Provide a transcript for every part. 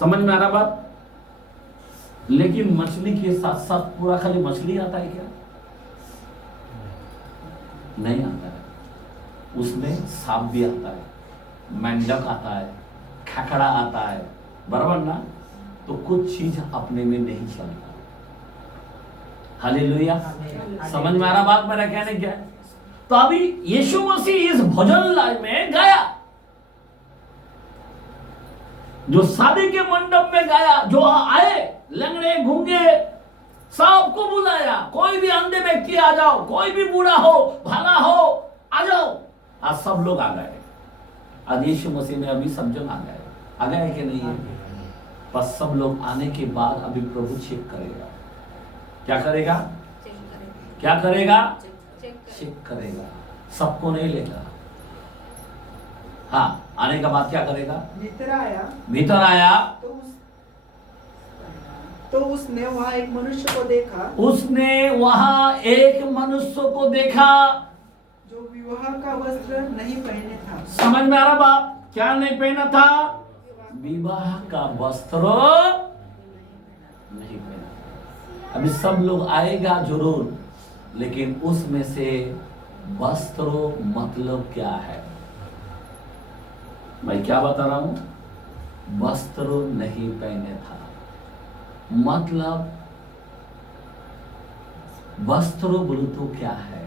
समझ में आ रहा बात? लेकिन मछली के साथ साथ पूरा खाली मछली आता है क्या? नहीं आता है। उसमें सांप भी आता है, मेंढक आता है, खकड़ा आता है, बराबर ना? तो कुछ चीज अपने में नहीं चलता। हालेलुया। समझ में आ रहा बात मेरा कहने क्या है? तो अभी यीशु मसीह इस भोजन लाइन में गाया, जो शादी के मंडप में गाया, जो आए लंगड़े गूंगे सबको बुलाया, कोई भी अंधे व्यक्ति आ जाओ, कोई भी बूढ़ा हो भला हो आ जाओ। आज सब लोग आ गए। आज यीशु मसीह में अभी सब जन आ गए कि नहीं है? बस सब लोग आने के बाद अभी प्रभु चेक करेगा। क्या करेगा? क्या करेगा? चेक करेगा। सबको नहीं लेगा। हाँ, आने के बाद क्या करेगा? भीतर आया तो उसने वहाँ एक मनुष्य को देखा। उसने वहाँ एक मनुष्य को देखा जो विवाह का वस्त्र नहीं पहने था। समझ में आ रहा बात? क्या नहीं पहना था? विवाह का वस्त्र नहीं पहना। अभी सब लोग आएगा जरूर, लेकिन उसमें से वस्त्र मतलब क्या है? मैं क्या बता रहा हूं? वस्त्र नहीं पहने था मतलब वस्त्र बोलो तो क्या है?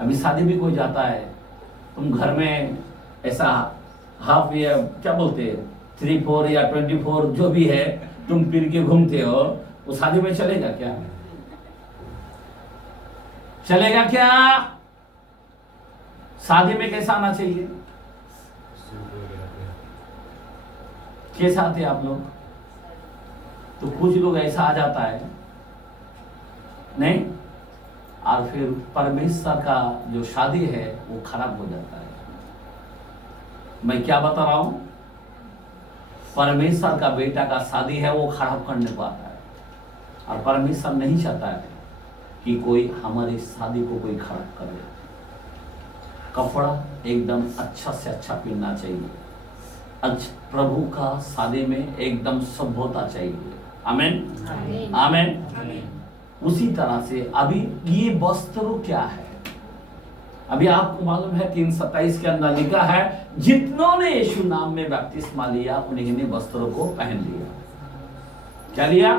अभी शादी भी कोई जाता है, तुम घर में ऐसा हाफ या क्या बोलते हैं 3-4 या 24 जो भी है तुम पीर के घूमते हो, वो शादी में चलेगा क्या? चलेगा क्या? शादी में कैसा आना चाहिए? कैसा आते आप लोग? तो कुछ लोग ऐसा आ जाता है नहीं, और फिर परमेश्वर का जो शादी है वो खराब हो जाता है। मैं क्या बता रहा हूं? परमेश्वर का बेटा का शादी है वो खराब करने को आता है, और परमेश्वर नहीं चाहता है कि कोई हमारी शादी को कोई खराब करे। कपड़ा एकदम अच्छा से अच्छा पहनना चाहिए। अच्छा, प्रभु का शादी में एकदम सभ्यता चाहिए। आमेन आमेन। उसी तरह से अभी ये वस्त्र क्या है? अभी आपको मालूम है 3:27 के अंदर लिखा है, जितनों ने यीशु नाम में बपतिस्मा लिया उन्हीं ने वस्त्र को पहन लिया। क्या लिया?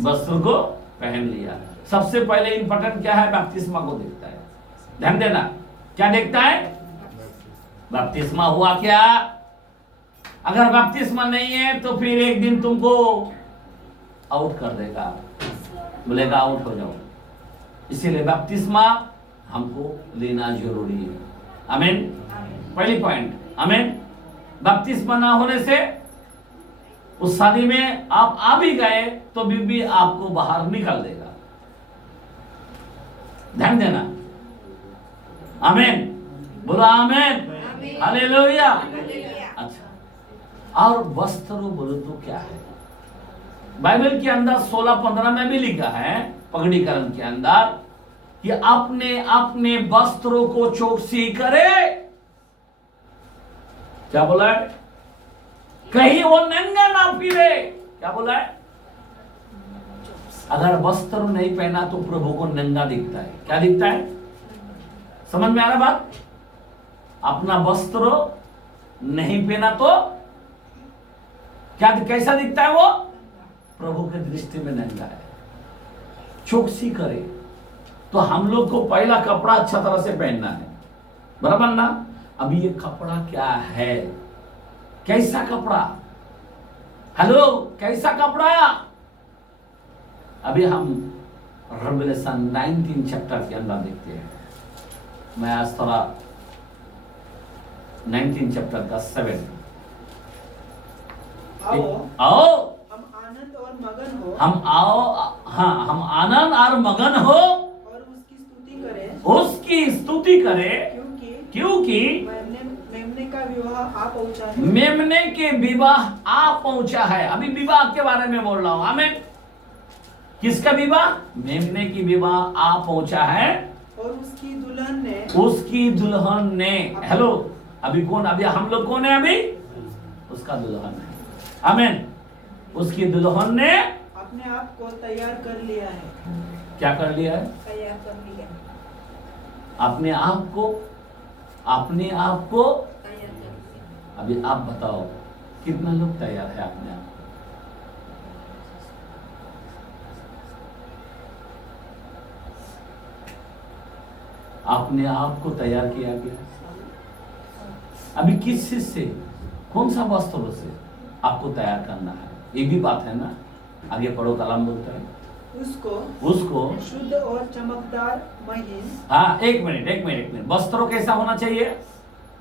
वस्त्र को पहन लिया। सबसे पहले इंपॉर्टेंट क्या है? बपतिस्मा को देखता है। ध्यान देना, क्या देखता है? बपतिस्मा हुआ क्या? अगर बपतिस्मा नहीं है तो फिर एक दिन तुमको आउट कर देगा, बोलेगा आउट हो जाओ। इसीलिए बपतिस्मा हमको लेना जरूरी है। आमीन। पहली पॉइंट, आमीन। बपतिस्मा ना होने से उस शादी में आप आ भी गए तो बीबी आपको बाहर निकाल देगा। ध्यान देना। आमीन। बोलो आमीन। हालेलुया। अच्छा, और वस्त्र बोलो तो क्या है? बाइबल के अंदर 16-15 में भी लिखा है, पगड़ीकरण के अंदर, कि अपने अपने वस्त्रों को चौकसी करे। क्या बोला है? कहीं वो नंगा ना फिरे। क्या बोला है? अगर वस्त्र नहीं पहना तो प्रभु को नंगा दिखता है। क्या दिखता है? समझ में आ रहा बात? अपना वस्त्र नहीं पहना तो क्या, कैसा दिखता है? वो प्रभु के दृष्टि में नंगा है। चौकसी करे। तो हम लोग को पहला कपड़ा अच्छा तरह से पहनना है, बराबर ना? अभी ये कपड़ा क्या है? कैसा कपड़ा? हेलो, कैसा कपड़ा? अभी हम रेवलेशन 19 चैप्टर के अंदर देखते हैं। मैं आज थोड़ा 19 चैप्टर का 7 आओ हम आनंद और मगन हो। हम आनंद और मगन हो और उसकी स्तुति करें। उसकी स्तुति करें, क्योंकि मेमने का विवाह आ पहुंचा है। मेमने के विवाह आ पहुंचा है। अभी विवाह के बारे में बोल रहा हूं। आमीन। किसका विवाह? मेमने की विवाह आ पहुंचा है, और उसकी दुल्हन ने हेलो, अभी हम लोग कौन है? अभी उसका दुल्हन है। आमीन। उसकी दुल्हन ने अपने आप को तैयार कर लिया है। क्या कर लिया है? तैयार कर लिया। अपने आप को तैयार कर लिया। अभी आप बताओ कितना लोग तैयार है अपने आप को? अपने आप को तैयार किया गया। अभी किस चीज से, कौन सा वस्त्र से आपको तैयार करना है? ये भी बात है ना। आगे पढ़ो, कलाम बोलता है उसको शुद्ध और चमकदार महीन। हाँ, एक मिनट। वस्त्रों कैसा होना चाहिए?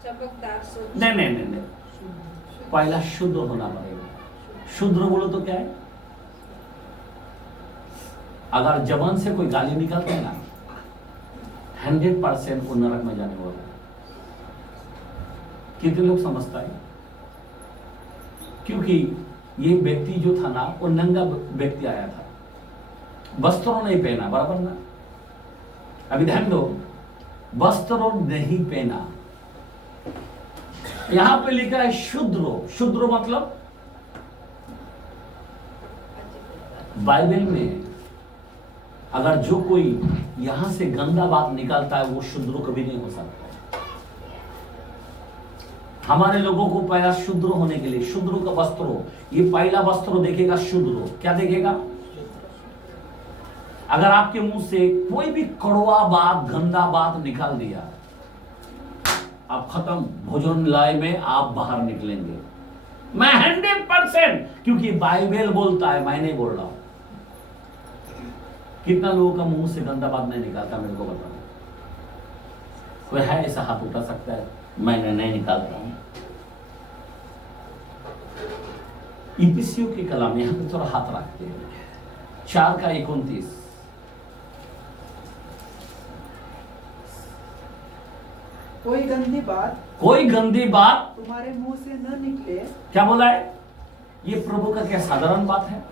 चमकदार नहीं, पहला शुद्ध होना पड़ेगा। शुद्ध बोलो तो क्या है? अगर जबान से कोई गाली निकलता है ना, 100% वो नरक में जाने वाला है। कितने लोग समझता है? क्योंकि ये व्यक्ति जो था ना, वो नंगा व्यक्ति आया था, वस्त्रों नहीं पहना, बराबर ना। अभी ध्यान दो, वस्त्रों नहीं पहना। यहां पे लिखा है शुद्र मतलब बाइबल में अगर जो कोई यहां से गंदा बात निकालता है वो शुद्र कभी नहीं हो सकता। हमारे लोगों को पहला शुद्र होने के लिए शुद्र का वस्त्र, ये पहला वस्त्र देखेगा शुद्र। क्या देखेगा? अगर आपके मुंह से कोई भी कड़वा बात, गंदा बात निकाल दिया, आप खत्म। भोजनालय में आप बाहर निकलेंगे। मैं 100%, क्योंकि बाइबल बोलता है, मैं नहीं बोल रहा हूं। कितना लोगों का मुंह से गंदा बात नहीं निकालता, मेरे को बताओ। कोई है ऐसा? हाथ उठा सकता है? मैंने नहीं निकालता हूं। इफिसियों की कलाम यहां पे थोड़ा हाथ रखते हैं, 4:29। कोई गंदी बात तुम्हारे मुंह से न निकले। क्या बोला है? ये प्रभु का क्या साधारण बात है?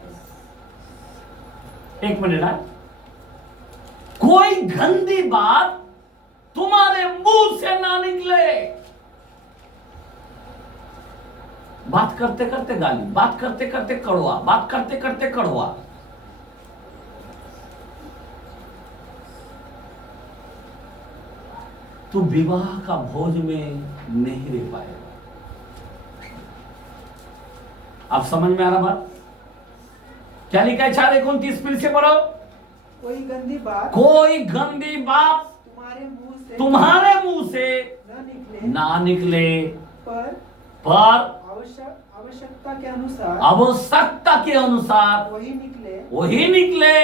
एक मिनट है। कोई गंदी बात तुम्हारे मुंह से ना निकले। बात करते करते गाली, बात करते करते कड़वा, बात करते करते कड़वा। तो विवाह का भोज में नहीं रह पाएगा। आप समझ में आ रहा बात? क्या लिखा है? 4:29 फिर से पढ़ो। कोई गंदी बात तुम्हारे मुंह से ना निकले, पर आवश्यकता के अनुसार वही निकले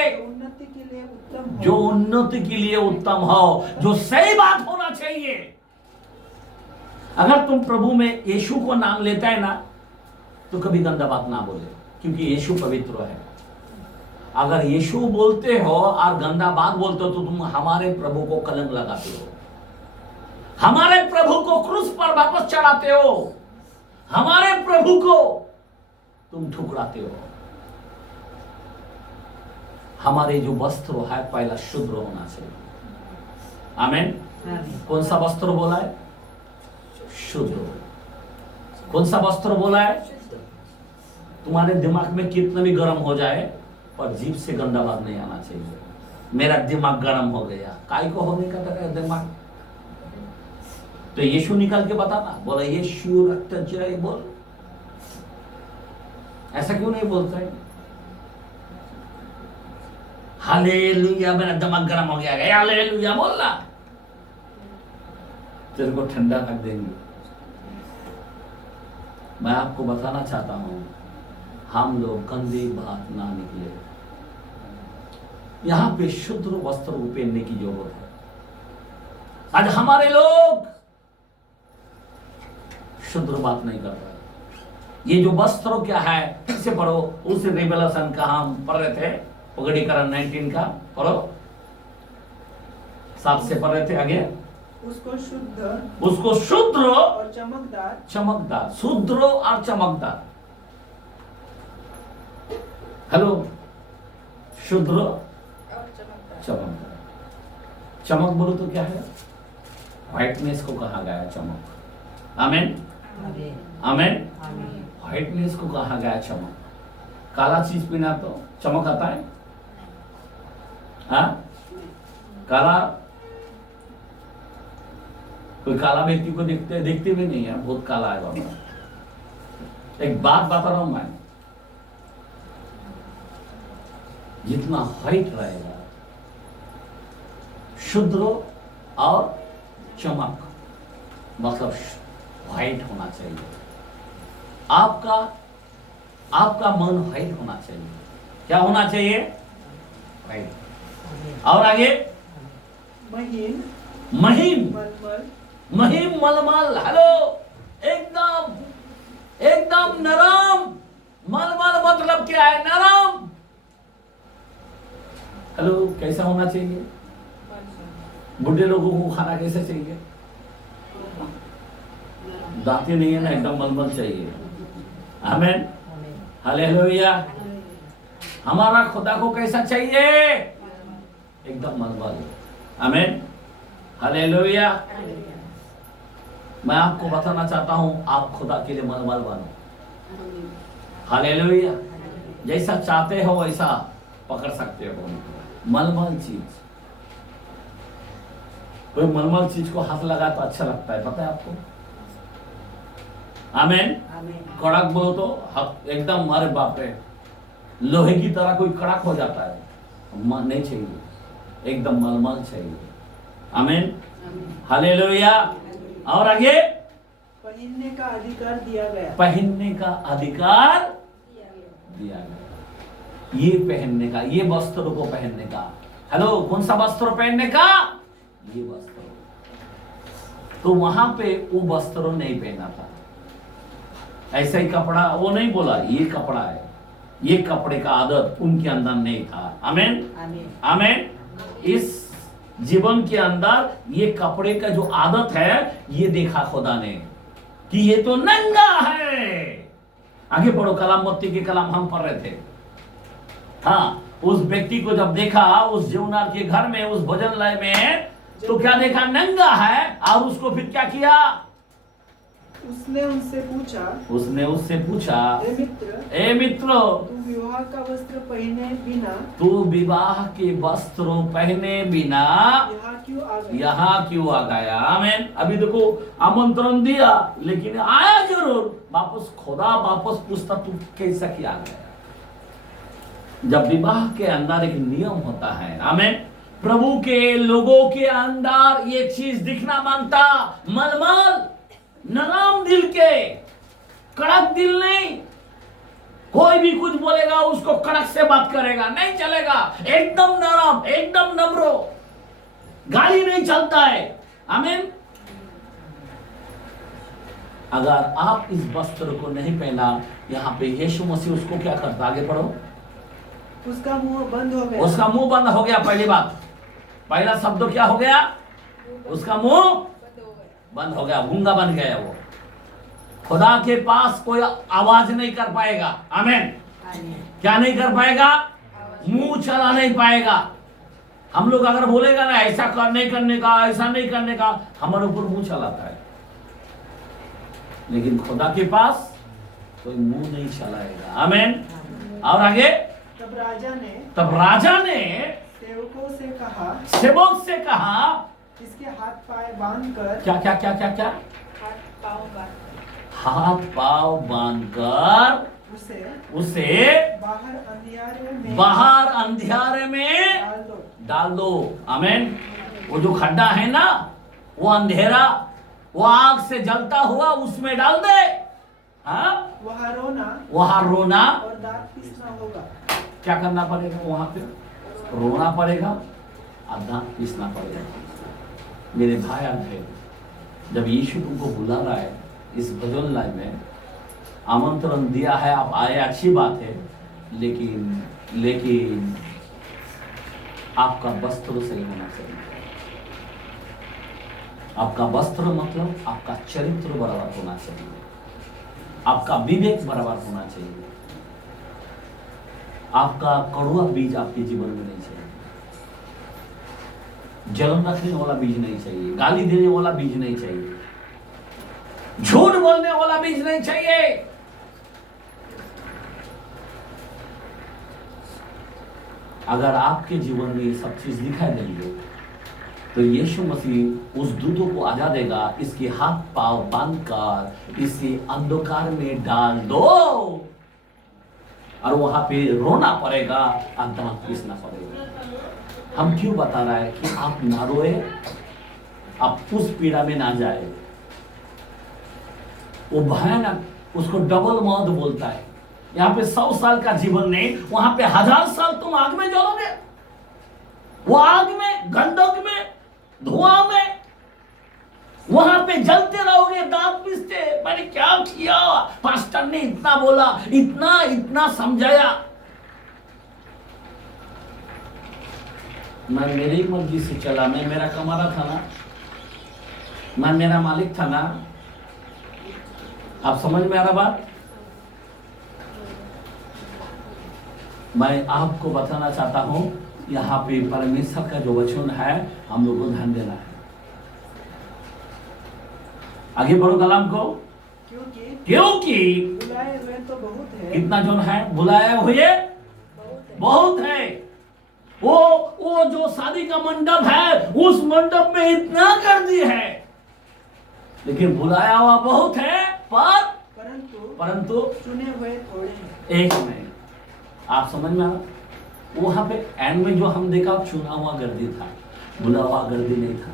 जो उन्नति के लिए उत्तम हो, जो सही बात होना चाहिए। अगर तुम प्रभु में यीशु को नाम लेता है ना, तो कभी गंदा बात ना बोले, क्योंकि यीशु पवित्र है। अगर यीशु बोलते हो और गंदा बात बोलते हो तो तुम हमारे प्रभु को कलंक लगाते हो, हमारे प्रभु को क्रूस पर वापस चढ़ाते हो, हमारे प्रभु को तुम ठुकराते हो। हमारे जो वस्त्र है पहला शुद्ध होना चाहिए। आमीन। कौन सा वस्त्र बोला है? शुद्ध। कौन सा वस्त्र बोला है? तुम्हारे दिमाग में कितना भी गर्म हो जाए, पर जीभ से गंदा बात नहीं आना चाहिए। मेरा दिमाग गर्म हो गया, काय को होने का तेरा दिमाग? तो यीशु निकाल के बताना, बोला यीशु रक्त जय बोल। ऐसा क्यों नहीं बोलता है? हालेलुया, मेरा दिमाग गर्म हो गया, हालेलुया बोलना, तेरे को ठंडा रख देंगे। मैं आपको बताना चाहता हूं, हम लोग गंदी बात ना निकले। यहां पे शुद्ध वस्त्र पहनने की जरूरत है। आज हमारे लोग शुद्ध बात नहीं कर रहे। ये जो वस्त्र क्या है, फिर से पढ़ो। उस रिवेलेशन का हम पढ़ रहे थे, प्रकटीकरण 19 का पढ़ो, 7 से पढ़ रहे थे। आगे उसको शुद्ध और चमकदार, शुद्ध और चमकदार। हेलो, शुद्ध और चमकदार। चमक बोलो तो क्या है? व्हाइटनेस को कहा गया चमक। आमेन आमेन। व्हाइटनेस को कहा गया चमक। काला चीज पीना तो चमक आता है? हाँ, काला, कोई काला व्यक्ति को देखते भी नहीं है, बहुत काला है बाबा। एक बात बता रहा हूं मैं, जितना व्हाइट रहेगा, शुद्ध और चमक, मतलब व्हाइट होना चाहिए। आपका मन व्हाइट होना चाहिए। क्या होना चाहिए? व्हाइट। और आगे महीन मलमल। महीन मलमल। हेलो, एकदम नरम। मलमल मतलब क्या है? नरम। हेलो, कैसा होना चाहिए? बुढ़े लोगों को खाना कैसे चाहिए? दांती नहीं है ना, एकदम मलमल चाहिए। आमेन, हालेलुया। हमारा खुदा को कैसा चाहिए? एकदम मलमल। आमेन, हालेलुया। मैं आपको बताना चाहता हूं, आप खुदा के लिए मलमल बनो। हालेलुया। जैसा चाहते हो वैसा पकड़ सकते हो। मलमल चीज, कोई मलमल चीज को हाथ लगा तो अच्छा लगता है, पता है आपको? आमेन। कड़क बोलो तो एकदम, हमारे बाप रे, लोहे की तरह कोई कड़क हो जाता है, नहीं चाहिए, एकदम मलमल चाहिए। आमेन, हालेलुया। और आगे पहनने का अधिकार दिया गया। पहनने का अधिकार दिया गया। ये पहनने का, ये वस्त्र को पहनने का। हेलो, कौन सा वस्त्र पहनने का? ये वस्त्र। तो वहां पे वो वस्त्र नहीं पहना था, ऐसा ही कपड़ा, वो नहीं बोला ये कपड़ा है, ये कपड़े का आदत उनके अंदर नहीं था। आमेन आमेन। इस जीवन के अंदर ये कपड़े का जो आदत है, ये देखा खुदा ने कि ये तो नंगा है। आगे पढ़ो, कलाम के कलाम हम पढ़ रहे थे। हाँ, उस व्यक्ति को जब देखा उस जीवनार के घर में, उस भोजनालय में, तो क्या देखा? नंगा है। और उसको फिर क्या किया? उसने उससे पूछा, ए मित्र, तू विवाह का वस्त्र पहने बिना, तू विवाह के वस्त्र पहने बिना यहाँ क्यों आ गया? आमेन। अभी देखो, आमंत्रण दिया लेकिन आया जरूर, वापस खुदा वापस पूछता, तू कैसा क्या आ गया? जब विवाह के अंदर एक नियम होता है, आमेन, प्रभु के लोगों के अंदर ये चीज दिखना मांगता, मलमल, नरम दिल के, कड़क दिल नहीं। कोई भी कुछ बोलेगा उसको कड़क से बात करेगा, नहीं चलेगा। एकदम नरम, एकदम नम्र, गाली नहीं चलता है। आमीन। अगर आप इस वस्त्र को नहीं पहना, यहाँ पे यीशु मसीह उसको क्या करता? आगे पढ़ो। उसका मुंह बंद हो गया। उसका मुंह बंद हो गया। पहली बात, पहला शब्द क्या हो गया? उसका मुंह बंद हो गया, गूंगा बन गया वो। खुदा के पास कोई आवाज नहीं कर पाएगा। आमीन। क्या नहीं कर पाएगा? मुंह चला नहीं पाएगा। हम लोग अगर बोलेगा ना ऐसा नहीं करने का, ऐसा नहीं करने का, हमारे ऊपर मुंह चलाता है, लेकिन खुदा के पास कोई मुंह नहीं चलाएगा। आमीन। और आगे, तब राजा ने सेवक से कहा, इसके हाथ पांव बांधकर, क्या क्या क्या क्या क्या? हाथ पांव बांधकर उसे बाहर अंधियारे में डाल दो। आमीन। वो जो खड्डा है ना, वो अंधेरा, वो आग से जलता हुआ उसमें डाल दे। हाँ, वहां रोना और दांत पीसना होगा। क्या करना पड़ेगा? वहां पे रोना पड़ेगा और दांत पीसना पड़ेगा। मेरे भाई आए, जब यीशु तुमको बुला रहा है इस भोजनालय में, आमंत्रण दिया है, आप आए, अच्छी बात है, लेकिन आपका वस्त्र सही होना चाहिए। आपका वस्त्र मतलब आपका चरित्र बराबर होना चाहिए, आपका विवेक बराबर होना चाहिए, आपका कड़वा बीज आपके जीवन में नहीं चाहिए, जलन रखने वाला बीज नहीं चाहिए, गाली देने वाला बीज नहीं चाहिए। झूठ बोलने वाला बीज नहीं चाहिए। अगर आपके जीवन में ये सब चीज दिखाई देंगे तो यीशु मसीह उस दूतों को आजा देगा, इसके हाथ पांव बांधकर इसे अंधकार में डाल दो, और वहां पे रोना पड़ेगा, अंतमा पीसना पड़ेगा। हम क्यों बता रहा है कि आप ना रोए, आप उस पीड़ा में ना जाए। वो भयानक, उसको डबल मौत बोलता है। यहाँ पे 100 साल का जीवन नहीं, वहां पे 1000 साल तुम आग में जलोगे। वो आग में, गंधक में, धुआं में, वहां पे जलते रहोगे, दांत पीसते। मैंने क्या किया, पास्टर ने इतना बोला, इतना इतना समझाया, मैं मेरी मर्जी से चला, मैं मेरा कमारा था ना, मैं मेरा मालिक था ना। आप समझ में आ रहा बात? मैं आपको बताना चाहता हूं, यहाँ पे परमेश्वर का जो वचन है, हम लोग को ध्यान देना है। आगे बढ़ो कलाम को। क्योंकि बुलाए हुए तो बहुत है। कितना जन है? बुलाए हुए बहुत है। वो जो शादी का मंडप है, उस मंडप में इतना कर दी है, लेकिन बुलाया हुआ बहुत है, परंतु चुने हुए थोड़े हैं। एक में। आप समझ में आ? वहां पे एंड में जो हम देखा, चुना हुआ गर्दी था, बुला हुआ गर्दी नहीं था।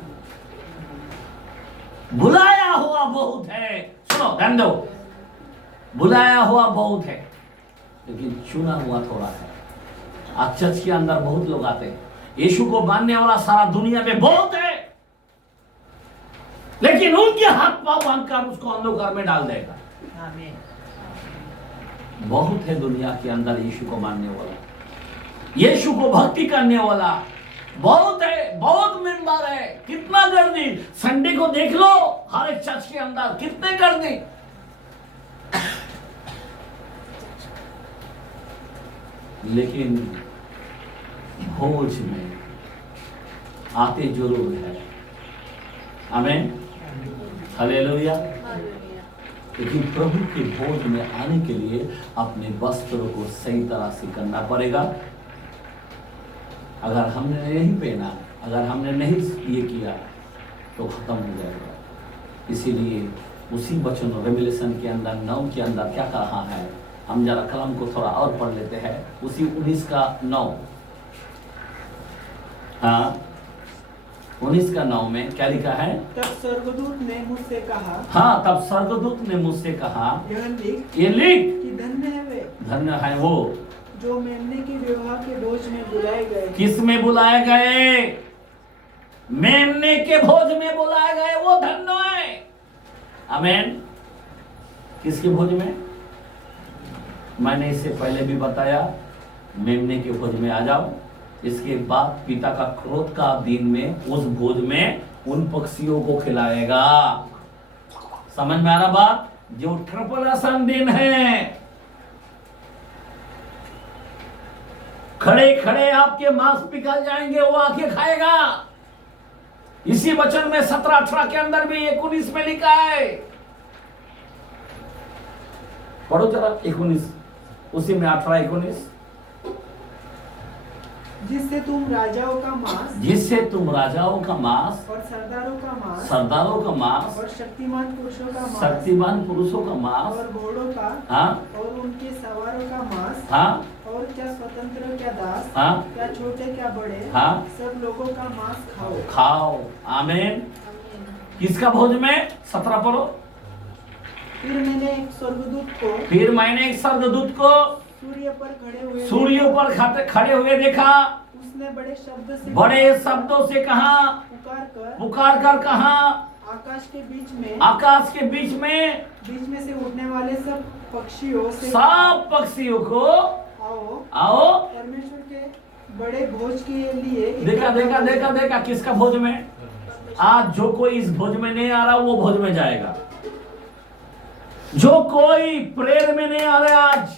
बुलाया हुआ बहुत है, सुनो ध्यान दो, बुलाया हुआ बहुत है, लेकिन चुना हुआ थोड़ा है। आज चर्च के अंदर बहुत लोग आते हैं, यीशु को मानने वाला सारा दुनिया में बहुत है, लेकिन उनके हाथ पांव बांधकर उसको अंधकार में डाल देगा। बहुत है दुनिया के अंदर यीशु को मानने वाला, यीशु को भक्ति करने वाला बहुत है, बहुत मेंबर है। कितना गर्दी, संडे को देख लो हर एक चर्च के अंदर कितने गर्दी। लेकिन भोज में आते जरूर है। आमीन, हालेलुया। लेकिन प्रभु के भोज में आने के लिए अपने वस्त्रों को सही तरह से करना पड़ेगा। अगर हमने नहीं पहना, अगर हमने नहीं ये किया तो खत्म हो जाएगा। इसीलिए उसी वचन रेवलेशन के अंदर 9 के अंदर क्या कहा है, हम जरा कलम को थोड़ा और पढ़ लेते हैं। उसी 19 का 9, हाँ 19 का 9 में क्या लिखा है? तब स्वर्गदूत ने मुझसे कहा, हाँ तब स्वर्गदूत ने मुझसे कहा, ये लिख कि धन्य है वे, धन्य है वो जो मेमने के विवाह के भोज में बुलाए गए। किस में बुलाए गए? मेमने के भोज में बुलाए गए, वो धन्य है। आमीन। किसके भोज में? मैंने इससे पहले भी बताया, मेमने के भोज में आ जाओ। इसके बाद पिता का क्रोध का दिन में उस भोज में उन पक्षियों को खिलाएगा। समझ में आ रहा बात? जो ट्रिपल दिन है, खड़े खड़े आपके मांस पिघल जाएंगे, वो आके खाएगा। इसी वचन में 17-18 के अंदर भी 19 में लिखा है। पढ़ो जरा 19, उसी में 18-19। जिससे तुम राजाओं का मांस, जिससे तुम राजाओं का मांस और सरदारों का मांस, सरदारों का मांस और शक्तिमान पुरुषों का मांस, शक्तिमान पुरुषों का मांस, और घोड़ों का, हाँ और उनके सवारों का मांस, हाँ, और क्या स्वतंत्र क्या दास, हाँ, क्या छोटे क्या बड़े, हाँ, सब लोगों का मांस खाओ। खाओ। आमीन। किसका भोज में? 17 पढ़ो। फिर मैंने एक स्वर्गदूत को सूर्य पर खड़े हुए देखा। उसने बड़े शब्दों से कहा, पुकार कर कहा, आकाश के बीच में से उड़ने वाले सब पक्षियों को आओ परमेश्वर के बड़े भोज के लिए। देखा किसका भोज में? आज जो कोई इस भोज में नहीं आ रहा, वो भोज में जाएगा। जो कोई प्रेयर में नहीं आ रहा, आज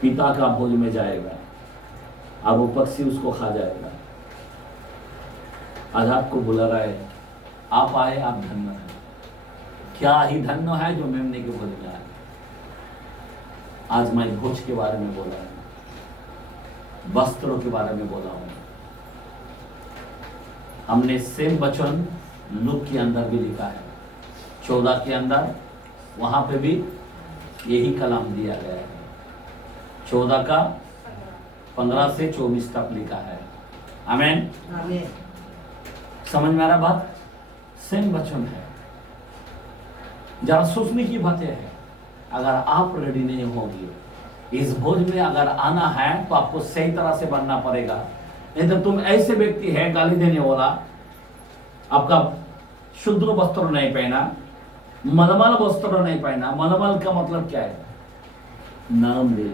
पिता का भोज में जाएगा। अब वो पक्षी उसको खा जाएगा। आज आपको बुला रहा है, आप आए, आप धन्य हैं। क्या ही धन्य है जो मेमने के भोज में आए। आज मैं भोज के बारे में बोला हूं, वस्त्रों के बारे में बोला हूं। हमने सेम वचन लूक के अंदर भी लिखा है, 14 के अंदर, वहां पे भी यही कलाम दिया गया है। 14 का 15 से 24 तक लिखा है। आमीन। समझ में आ रहा बात? सेम वचन है। जरा सोचने की बातें है। अगर आप रेडी नहीं होगी इस भोज में, अगर आना है तो आपको सही तरह से बनना पड़ेगा। नहीं तो तुम ऐसे व्यक्ति है गाली देने वाला, आपका शुद्ध वस्त्र नहीं पहना, मलमल वस्त्र नहीं पहना। मलमल का मतलब क्या है? नाम ले।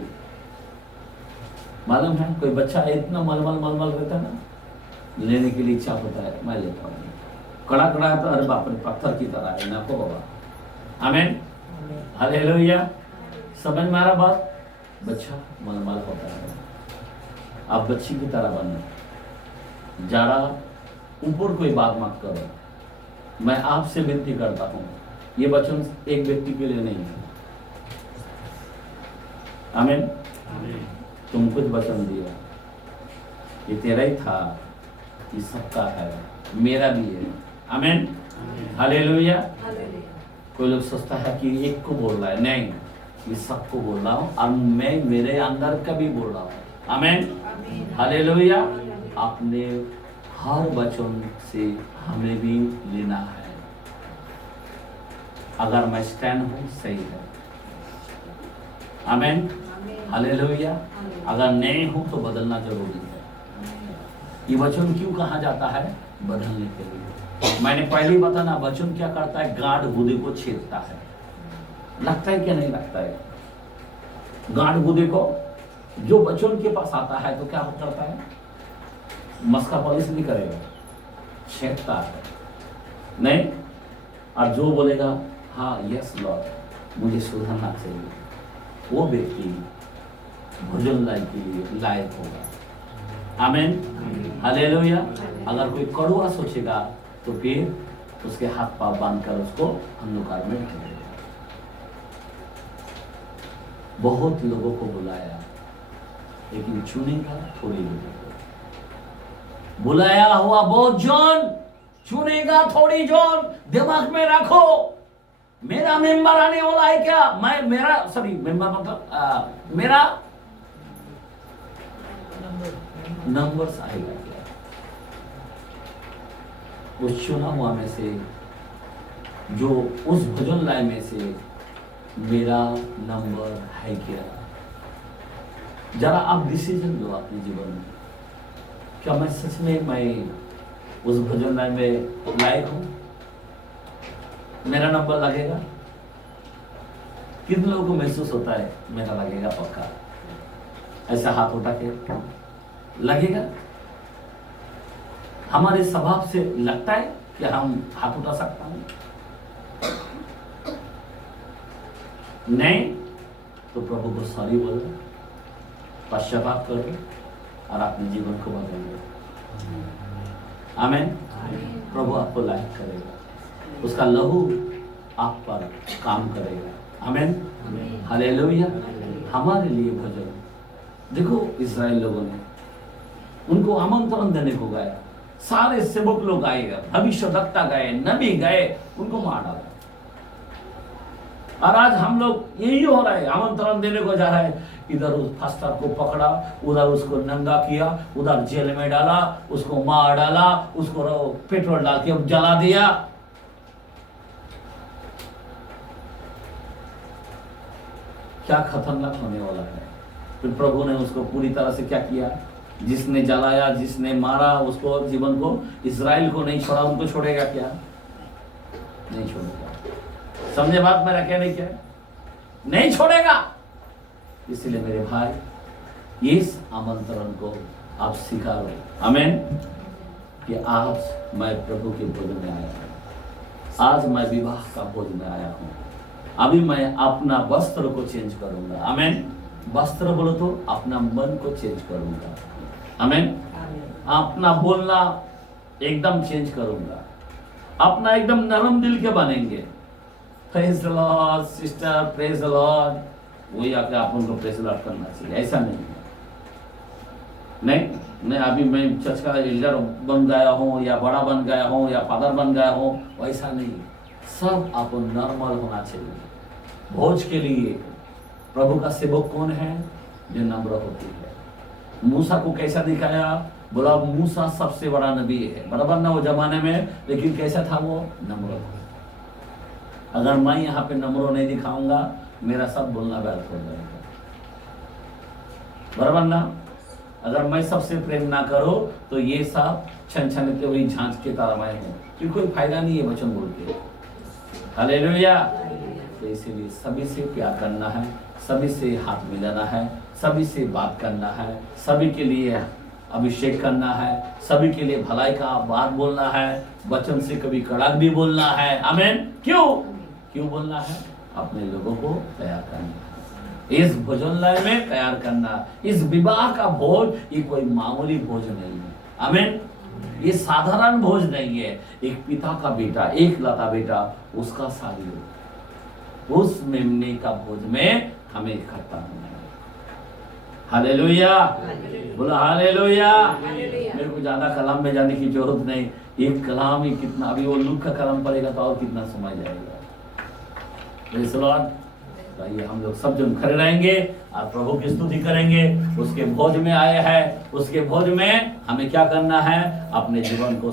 मालूम है कोई बच्चा इतना मलमल मलमल रहता है ना, लेने के लिए इच्छा होता है, मैं लेता हूँ। कड़ा कड़ा है तो अरे बाप रे पत्थर की तरह है ना को बाबा। आमीन, हालेलुया। समझ में आ रहा बात? बच्चा मलमल होता है, आप बच्ची की तरह बनो। जरा ऊपर कोई बात मत करो। मैं आपसे विनती करता हूँ, ये वचन एक व्यक्ति के लिए नहीं है। आमीन। तुम कुछ वचन दिया, ये तेरा ही था, ये सबका है, मेरा भी है। आमीन, हालेलुया। कोई लोग सोचता है कि एक को बोल रहा है, नहीं, ये सबको बोल रहा हूँ और मैं मेरे अंदर का भी बोल रहा हूँ। आमीन, हालेलुया। आपने हर वचन से हमें भी लेना है। अगर मैं स्टैंड हूँ सही है। आमीन, हालेलुया। अगर नहीं हूँ तो बदलना जरूरी है। ये वचन क्यों कहा जाता है? बदलने के लिए। मैंने पहले ही बताना, वचन क्या करता है? गाढ़ गुदे को छेदता है। लगता है क्या? नहीं लगता है? गाढ़ गुदे को जो वचन के पास आता है तो क्या करता है? मस्का पॉलिश नहीं करेगा, छेदता है। नहीं, और जो बोलेगा हाँ यस लॉर्ड मुझे सुधरना चाहिए, वो व्यक्ति भोजन लायक होगा। आमीन, हालेलुया। अगर कोई कड़वा सोचेगा तो फिर उसके हाथ पांव बांधकर उसको अंधकार में ढकेलेगा। बहुत लोगों को बुलाया लेकिन चुनेगा थोड़ी लोगों को। बुलाया हुआ बहुत जन, चुनेगा थोड़ी जन। दिमाग में रखो, मेरा मेंबर आने वाला है क्या? मेंबर मतलब मेरा नंबर्स आएगा क्या? उस चुना हुआ में से, जो उस भजन लाइन में से मेरा नंबर है क्या? जरा आप डिसीजन लो अपने जीवन में, क्या मैं सच में मैं उस भजन लाइन में लायक हूं? मेरा नंबर लगेगा? कितने लोगों को महसूस होता है मेरा लगेगा पक्का? ऐसा हाथ उठा के लगेगा? हमारे स्वभाव से लगता है कि हम हाथ उठा सकता हूं? नहीं तो प्रभु को सॉरी बोलो, पश्चाताप करो और अपने जीवन को बदलो। आमीन। प्रभु आपको लायक करेगा, उसका लहू आप पर काम करेगा। आमीन, हालेलुया। हमारे लिए भजन देखो, इस्राएल लोगों ने उनको आमंत्रण देने को गया, सारे सेवक लोग आए, भविष्यवक्ता गए, नबी गए, उनको मार डाला। और आज हम लोग यही हो रहा है, आमंत्रण देने को जा रहा है, इधर उस फास्टर को पकड़ा, उधर उसको नंगा किया, उधर जेल में डाला, उसको मार डाला, उसको पेट्रोल डाल के जला दिया। क्या खतरनाक होने वाला है। फिर प्रभु ने उसको पूरी तरह से क्या किया? जिसने जलाया, जिसने मारा, उसको जीवन को, इस्राएल को नहीं छोड़ा, उनको छोड़ेगा क्या? नहीं छोड़ेगा। समझे बात मेरा कहने क्या? नहीं छोड़ेगा। इसलिए मेरे भाई, इस आमंत्रण को आप स्वीकारो। आमीन। कि आज मैं प्रभु के भोज में आया हूं, आज मैं विवाह का भोज में आया हूं। अभी मैं अपना वस्त्र को चेंज करूंगा। आमीन। वस्त्र बोलो तो अपना मन को चेंज करूंगा। आमीन। अपना बोलना एकदम चेंज करूंगा, अपना एकदम नरम दिल के बनेंगे। Praise the Lord sister, praise the Lord, वही आके आप उनको प्रेज द लॉर्ड करना चाहिए। ऐसा नहीं है, नहीं अभी मैं चर्च का एल्डर बन गया हूँ या बड़ा बन गया हूँ या फादर बन गया हूँ, वैसा नहीं। सब आपको नॉर्मल होना चाहिए। भोज के लिए प्रभु का सेवक कौन है? जो नम्र होती है। मूसा को कैसा दिखाया? बोला मूसा सबसे बड़ा नबी है, बराबर ना वो जमाने में, लेकिन कैसा था वो? नम्र था। अगर मैं यहाँ पे नम्र नहीं दिखाऊंगा, मेरा सब बोलना व्यर्थ हो जाएगा, बराबर ना। अगर मैं सबसे प्रेम ना करो तो ये सब छन छनते हुई झांझ के तरह मैं हूँ, फिर कोई फायदा नहीं है वचन बोल के। हालेलुया। तो इसीलिए सभी से प्यार करना है, सभी से हाथ मिलाना है, सभी से बात करना है, सभी के लिए अभिषेक करना है, सभी के लिए भलाई का बात बोलना है, वचन से कभी कड़क भी बोलना है। आमीन। क्यों बोलना है? अपने लोगों को तैयार करना है, इस भोजनालय में तैयार करना। इस विवाह का भोज ये कोई मामूली भोज नहीं है। आमीन। ये साधारण भोज नहीं है। एक पिता का बेटा, एक लता बेटा, उसका शादी हो, उस मेमने का भोज में हमें इकट्ठा होना है। हालेलुया। बोला हालेलुया। मेरे को ज्यादा कलाम में जाने की जरूरत नहीं, एक कलाम ही कितना, अभी वो लूक का कलाम पड़ेगा तो और कितना समय जाएगा। Praise the Lord. आइए हम लोग सब जन खड़े रहेंगे और प्रभु की स्तुति करेंगे। उसके भोज में आए हैं, उसके भोज में हमें क्या करना है? अपने जीवन को